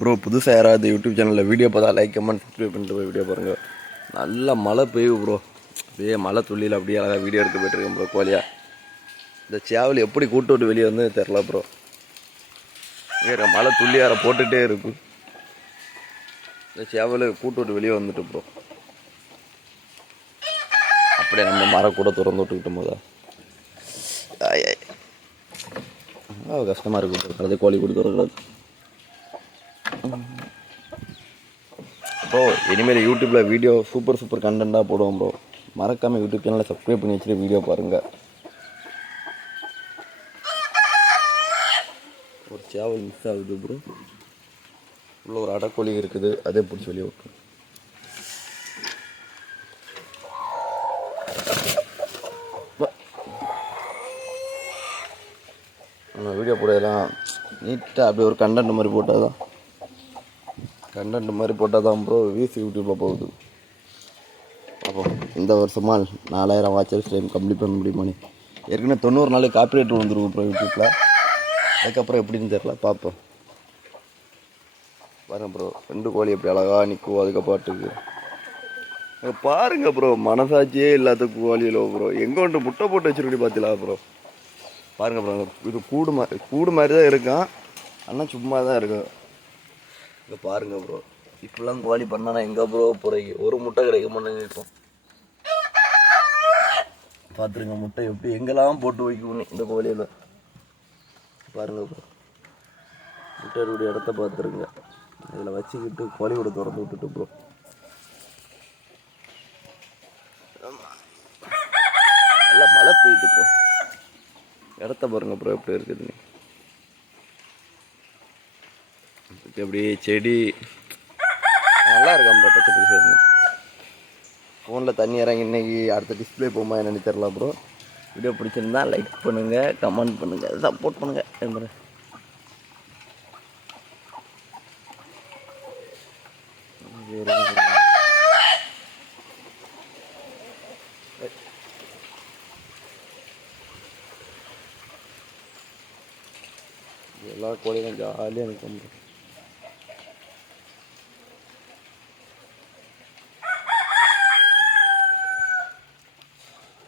Bro புதுசாக யாராவது YouTube சேனலில் வீடியோ பார்த்தா லைக் கமெண்ட் சப்ஸ்கிரைப் பண்ணிட்டு போய் வீடியோ பாருங்கள். நல்லா மழை பெய்யும் ப்ரோ. அப்படியே மழை துள்ளியில் அப்படியே அழகாக வீடியோ எடுத்து போய்ட்டுருக்கேன் ப்ரோ. கோழியா இந்த சேவல் எப்படி கூட்டு விட்டு வெளியே வந்து தெரில ப்ரோ. வேறு மழை துள்ளி வேறு போட்டுகிட்டே இருக்கு. இந்த சேவல் கூட்டு விட்டு வெளியே வந்துட்டு ப்ரோ. அப்படியே நம்ம மரம் கூட திறந்து விட்டுக்கிட்டோம் போதா கஷ்டமாக இருக்குது ப்ரோ. கோழி கொடுக்குறது ப்ரோ. இனிமேல் யூடியூப்பில் வீடியோ சூப்பர் கண்டென்ட்டாக போடுவோம் ப்ரோ. மறக்காமல் யூடியூப் சேனலை சப்ஸ்கிரைப் பண்ணி வச்சுட்டு வீடியோ பாருங்கள். ஒரு சேவல் மிஸ் ஆகுது ப்ரோ. உள்ள ஒரு அடைக்கோழி இருக்குது, அதே பிடிச்சி வெளியே விட்டு நம்ம வீடியோ போடலாம் நீட்டாக அப்படி ஒரு கண்டென்ட் மாதிரி போட்டால் தான் ப்ரோ வியூஸ் யூடியூப்பில் போகுது. அப்போ இந்த வருஷமா 4000 வாட்சர்ஸ் டைம் கம்ப்ளீட் பண்ண முடியுமானே. ஏற்கனவே 90 நாள் காப்பிரைட் வந்துருக்கும் ப்ரோ யூடியூப்பில். அதுக்கப்புறம் எப்படின்னு தெரில, பார்ப்போம். பாருங்கள் ப்ரோ, 2 கோழி எப்படி அழகாக நிற்கும் அதுக்கப்பாட்டுக்கு. பாருங்கள் ப்ரோ, மனசாட்சியே இல்லாத கோழியில் ப்ரோ. எங்கே ஒன்று முட்டை போட்டு வச்சுருக்கி பார்த்தீங்களா ப்ரோ. பாருங்கள் ப்ரோ, இது கூடு மாதிரி தான் இருக்கும், ஆனால் சும்மா தான் இருக்கும். இங்கே பாருங்கள் ப்ரோ, இப்படிலாம் கோழி பண்ணானா எங்கே ப்ரோ போகிறீங்க? ஒரு முட்டை கிடைக்க மாட்டேங்க. இப்போ பார்த்துருங்க முட்டை எப்படி எங்கெல்லாம் போட்டு வைக்கணும் இந்த கோழியில். பாருங்கள் ப்ரோ, முட்டையோடைய இடத்த பார்த்துருங்க. இதில் வச்சுக்கிட்டு கோழி கூட திறந்து விட்டுட்டு ப்ரோ. நல்லா மழை பெய்யுது ப்ரோ. இடத்த பாருங்க ப்ரோ எப்படி இருக்குதுன்னு. அப்படியே செடி நல்லா இருக்கான் ப்ரோ. பச்சை பச்சை ஃபோனில் தண்ணி இறங்கி இன்னைக்கு அடுத்த டிஸ்பிளே போகுமா என்னன்னு தெரில ப்ரோ. வீடியோ பிடிச்சிருந்தா லைக் பண்ணுங்கள், கமெண்ட் பண்ணுங்கள், சப்போர்ட் பண்ணுங்கள். எல்லா கோழியும் ஜாலியாக இருக்கும் ப்ரோ.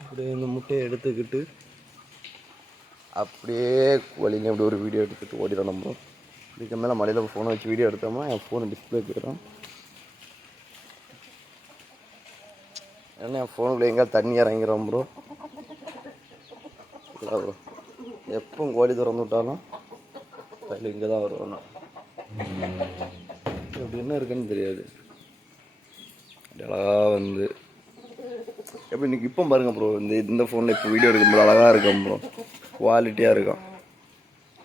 அப்படியே இந்த முட்டையை எடுத்துக்கிட்டு அப்படியே கோழிங்க அப்படி ஒரு வீடியோ எடுத்துகிட்டு ஓடிடணும் ப்ரோ. இதுக்கு மேலே மலையில் ஃபோனை வச்சு வீடியோ எடுத்தோம்னா என் ஃபோனை டிஸ்பிளே போயிடும். ஏன்னா என் ஃபோனுக்குள்ளே எங்கேயாவது தண்ணி இறங்கிறோம் ப்ரோ. இல்லை ப்ரோ, எப்போ கோழி திறந்து விட்டாலும் கையில் இங்கே தான் வருவோம். அப்படி என்ன இருக்குன்னு தெரியாது. அழகாக வந்து எப்படி இன்றைக்கி இப்போ பாருங்கள் ப்ரோ. இந்த ஃபோனில் இப்போ வீடியோ எடுக்கும்போது அழகாக இருக்கும் ப்ரோ, குவாலிட்டியாக இருக்கும்.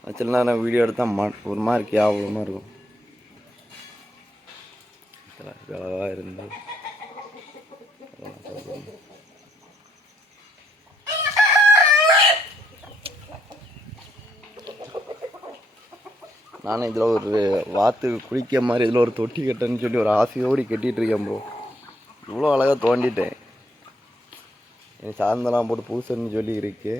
ஆக்சுவலாக நான் வீடியோ எடுத்தால் ஒரு மாதிரி கேவலமாக இருக்கும். அழகாக இருந்து நானும் இதில் ஒரு வாத்து குளிக்க மாதிரி இதில் ஒரு தொட்டி கட்டன்னு சொல்லி ஒரு ஆசையோடு கட்டிகிட்டு இருக்கேன் ப்ரோ. இவ்வளோ அழகாக தோண்டிட்டேன். எனக்கு சாயந்தரம் போட்டு பூசன்னு சொல்லி இருக்கு.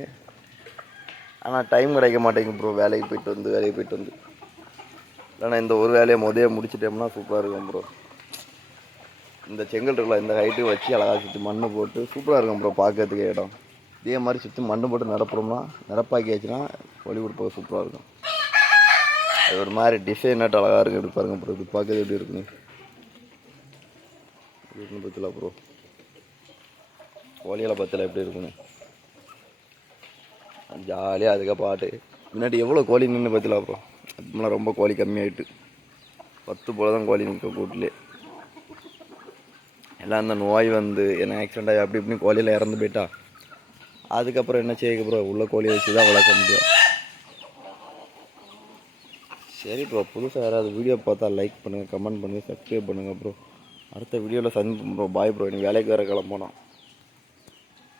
ஆனால் டைம் கிடைக்க மாட்டேங்குது ப்ரோ. வேலைக்கு போயிட்டு வந்து இல்லைனா இந்த ஒரு வேலையை முதல்ல முடிச்சிட்டோம்னா சூப்பராக இருக்கும் ப்ரோ. இந்த செங்கல் இருக்குல்ல, இந்த ஹைட்டு வச்சு அழகாக சுற்றி மண் போட்டு சூப்பராக இருக்கும் ப்ரோ பார்க்கறதுக்கு இடம். இதே மாதிரி சுற்றி மண் போட்டு நிரப்பாக்கியாச்சுன்னா ஒளி கொடுப்பது சூப்பராக இருக்கும். அது ஒரு மாதிரி டிசைனாட்டு அழகாக இருக்குது. எப்படி பாருங்கள் ப்ரோ, இது பார்க்கறது எப்படி இருக்குன்னு பற்றில ப்ரோ. கோழியில் பற்றில எப்படி இருக்குன்னு ஜாலியாக அதுக்காக பாட்டு. முன்னாடி எவ்வளோ கோழி நின்று பற்றில ப்ரோ. அதுக்குலாம் ரொம்ப கோழி கம்மியாயிட்டு 10 போல தான் கோழி நிற்க கூட்டிலே. எல்லாம் அந்த நோய் வந்து என்ன ஆக்சிடென்ட் ஆகி அப்படி இப்படின்னு கோழியில் இறந்து போயிட்டா அதுக்கப்புறம் என்ன செய்ய ப்ரோ, உள்ள கோழியை வச்சு தான் வளர்க்க முடியும். சரி ப்ரோ, புதுசாக யாராவது வீடியோ பார்த்தா லைக் பண்ணுங்கள், கமெண்ட் பண்ணுங்கள், சப்ஸ்கிரைப் பண்ணுங்கள் ப்ரோ. அடுத்த வீடியோவில் சந்திப்போம் ப்ரோ. Bye bro. எனக்கு வேலைக்கு வேறு கிளம்பணும்.